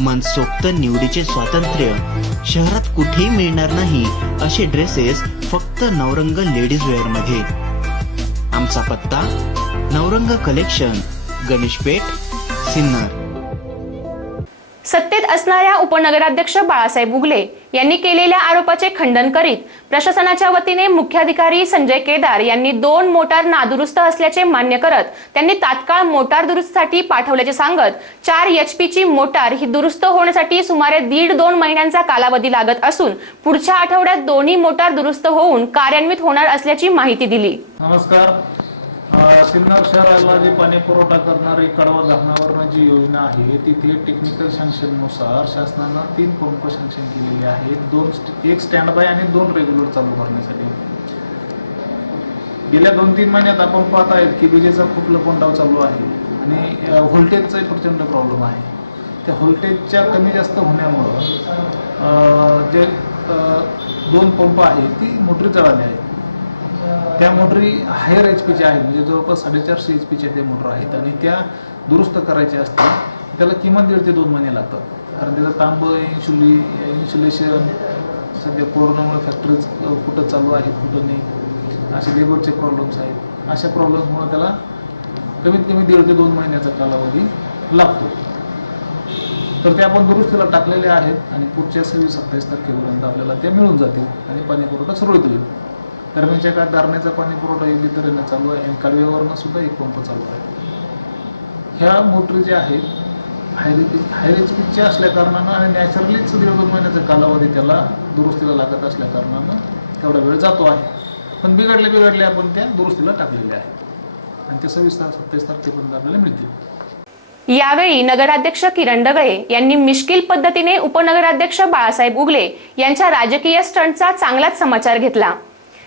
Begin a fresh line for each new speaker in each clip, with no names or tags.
मनसोक्त निवडीचे स्वातंत्र्य. शहरात कुठेही मिळणार नाही असे ड्रेसेस फक्त नवरंग लेडीज वेअरमध्ये. आमचा पत्ता नवरंग कलेक्शन गणेशपेठ सिन्नर.
सत्तेत असणाऱ्या उपनगराध्यक्ष बाळासाहेब उगले यांनी केलेल्या आरोपाचे खंडन करीत प्रशासनाच्या वतीने मुख्याधिकारी संजय केदार यांनी दोन मोटार नादुरुस्त असल्याचे मान्य करत त्यांनी तात्काळ मोटार दुरुस्तीसाठी पाठवल्याचे सांगत चार एच ची मोटार ही दुरुस्त होण्यासाठी सुमारे दीड दोन महिन्यांचा कालावधी लागत असून पुढच्या आठवड्यात दोन्ही मोटार दुरुस्त होऊन कार्यान्वित होणार असल्याची माहिती दिली.
नमस्कार. सिन्नर शहराला जे पाणी पुरवठा करणारी कडवा धरणावरनं जी योजना आहे तिथे टेक्निकल सँक्शननुसार शासनानं तीन पंप सँक्शन केलेले आहेत. दोन एक स्टँड बाय आणि दोन रेग्युलर चालू करण्यासाठी. गेल्या दोन तीन महिन्यात आपण पाहत आहेत की विजेचा खूप लपंडाव चालू आहे आणि व्होल्टेजचाही प्रचंड प्रॉब्लेम आहे. त्या व्होल्टेजच्या कमी जास्त होण्यामुळं जे दोन पंप आहेत ती मोटरी जळाली आहेत. त्या मोटरी हायर एच पीच्या आहेत. म्हणजे जवळपास साडेचारशे एच पीच्या त्या मोटर आहेत. आणि त्या दुरुस्त करायच्या असतील त्याला किमान दीड ते दोन महिने लागतात. कारण त्याचं तांब इन्शुली इन्सुलेशन सध्या कोरोनामुळे फॅक्टरीज कुठं चालू आहेत कुठं नाही. असे लेबरचे प्रॉब्लेम्स आहेत. अशा प्रॉब्लेम्समुळे त्याला कमीत कमी दीड ते दोन महिन्याचा कालावधी लागतो. तर ते आपण दुरुस्तीला टाकलेले आहेत आणि पुढच्या सव्वीस सत्तावीस तारखेपर्यंत आपल्याला ते मिळून जातील आणि पाणी पुरवठा सुरळीत होईल. दरम्यानच्या काळात धरणाचा पाणी पुरवठा योग्य तऱ्हेनं चालू आहे आणि कालव्यावरनं सुद्धा एक पंप चालू आहे. ह्या मोटरी ज्या आहेत हायरे हायरेज पिचच्या असल्या कारणानं आणि नॅचरलीच दीड दोन महिन्याचा कालावधी त्याला दुरुस्तीला लागत असल्या कारणानं तेवढा वेळ जातो आहे. पण बिघडले बिघडले आपण त्या दुरुस्तीला टाकलेल्या आहेत. आणि ते सव्वीस सत्तावीस तारखेपर्यंत आपल्याला मिळतील.
यावेळी नगराध्यक्ष किरण डगळे यांनी मिश्किल पद्धतीने उपनगराध्यक्ष बाळासाहेब उगले यांच्या राजकीय स्टंटचा चांगलाच समाचार घेतला.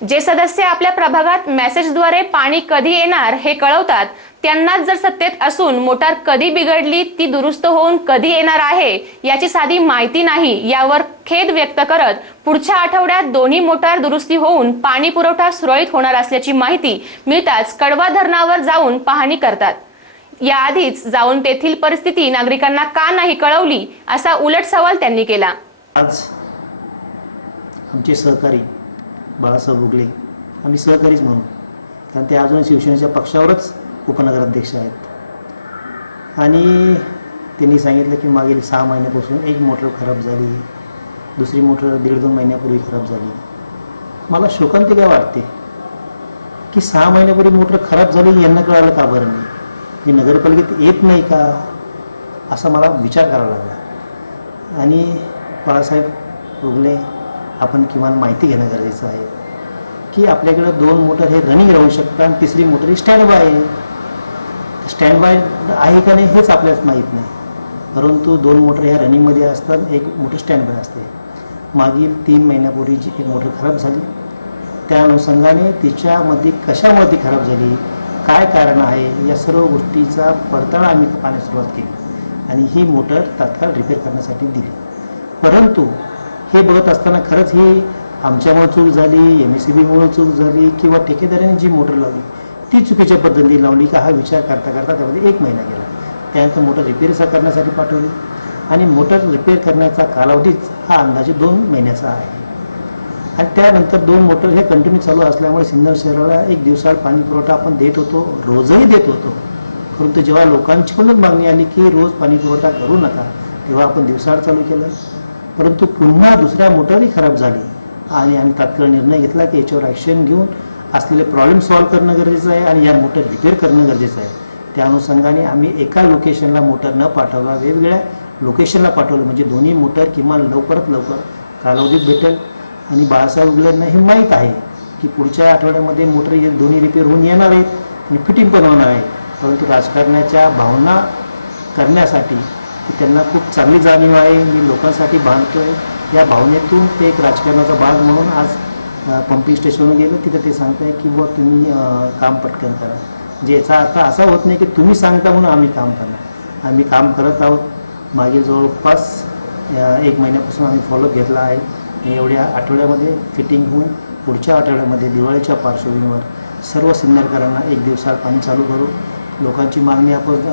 जे सदस्य आपल्या प्रभागात मेसेजद्वारे पाणी कधी येणार हे कळवतात त्यांनाच जर सत्तेत असून मोटार कधी बिघडली ती दुरुस्त होऊन कधी येणार आहे याची साधी माहिती नाही यावर खेद व्यक्त करत पुढच्या आठवड्यात दोन्ही मोटार दुरुस्ती होऊन पाणी पुरवठा सुरळीत होणार असल्याची माहिती मिळताच कडवा धरणावर जाऊन पाहणी करतात. याआधीच जाऊन तेथील परिस्थिती नागरिकांना का नाही कळवली असा उलट सवाल त्यांनी केला.
आज आमचे सहकारी बाळासाहेब उगले आम्ही सहकारीच म्हणू कारण ते अजून शिवसेनेच्या पक्षावरच उपनगराध्यक्ष आहेत. आणि त्यांनी सांगितलं की मागील सहा महिन्यापासून एक मोटर खराब झाली दुसरी मोटर दीड दोन महिन्यापूर्वी खराब झाली. मला शोकांतिका वाटते? की सहा महिन्यापूर्वी मोटर खराब झाली यांना कळालं का बरं नाही? हे नगरपालिकेत येत नाही का? असा मला विचार करावा लागला. आणि बाळासाहेब उगले आपण किमान माहिती घेणं गरजेचं आहे. की आपल्याकडं दोन मोटर हे रनिंग राहू शकतात आणि तिसरी मोटर ही स्टँड बाय आहे. स्टँड बाय आहे का नाही हेच आपल्याला माहीत नाही. परंतु दोन मोटर ह्या रनिंगमध्ये असतात एक मोटर स्टँड बाय असते. मागील तीन महिन्यापूर्वी जी एक मोटर खराब झाली. त्या अनुषंगाने तिच्यामध्ये कशामध्ये खराब झाली काय कारण आहे या सर्व गोष्टीचा पडताळा आम्ही पाहण्यास सुरुवात केली. आणि ही मोटर तात्काळ रिपेअर करण्यासाठी दिली. परंतु हे बघत असताना खरंच ही आमच्यामुळे चूक झाली एम एस सी बीमुळे चूक झाली किंवा ठेकेदाराने जी मोटर लावली ती चुकीच्या पद्धतीने लावली का हा विचार करता करता त्यामध्ये एक महिना गेला. त्यानंतर मोटर रिपेअर करण्यासाठी पाठवली आणि मोटर रिपेअर करण्याचा कालावधीच हा अंदाजे दोन महिन्याचा आहे. आणि त्यानंतर दोन मोटर हे कंटिन्यू चालू असल्यामुळे सिन्नर शहराला एक दिवसाआड पाणी पुरवठा आपण देत होतो रोजही देत होतो. परंतु जेव्हा लोकांकडूनच मागणी आली की रोज पाणी पुरवठा करू नका तेव्हा आपण दिवसाआड चालू केलं. परंतु पुन्हा दुसऱ्या मोटरही खराब झाली. आणि आम्ही तात्काळ निर्णय घेतला की याच्यावर ॲक्शन घेऊन असलेले प्रॉब्लेम सॉल्व्ह करणं गरजेचं आहे आणि या मोटर रिपेअर करणं गरजेचं आहे. त्या अनुषंगाने आम्ही एका लोकेशनला मोटर न पाठवला वेगवेगळ्या लोकेशनला पाठवलं. म्हणजे दोन्ही मोटर किमान लवकरात लवकर कालावधीत भेटेल. आणि बाळासाहेब उगलेंना हे माहीत आहे की पुढच्या आठवड्यामध्ये मोटर हे दोन्ही रिपेअर होऊन येणार आहेत आणि फिटिंग पण होणार आहे. परंतु राजकारणाच्या भावना करण्यासाठी त्यांना खूप चांगली जाणीव आहे. मी लोकांसाठी बांधतोय. या भावनेतून ते एक राजकारणाचा भाग म्हणून आज पंपिंग स्टेशनवर गेलो. तिथं ते सांगताय की बुवा तुम्ही काम पटकन करा. म्हणजे याचा अर्थ असा होत नाही की तुम्ही सांगता म्हणून आम्ही काम करणार. आम्ही काम करत आहोत. मागील जवळपास एक महिन्यापासून आम्ही फॉलोअप घेतला आहे. आणि एवढ्या आठवड्यामध्ये फिटिंग होऊन पुढच्या आठवड्यामध्ये दिवाळीच्या पार्श्वभूमीवर सर्व सिन्नरकरांना एक दिवसात पाणी चालू करू. लोकांची मागणी आपण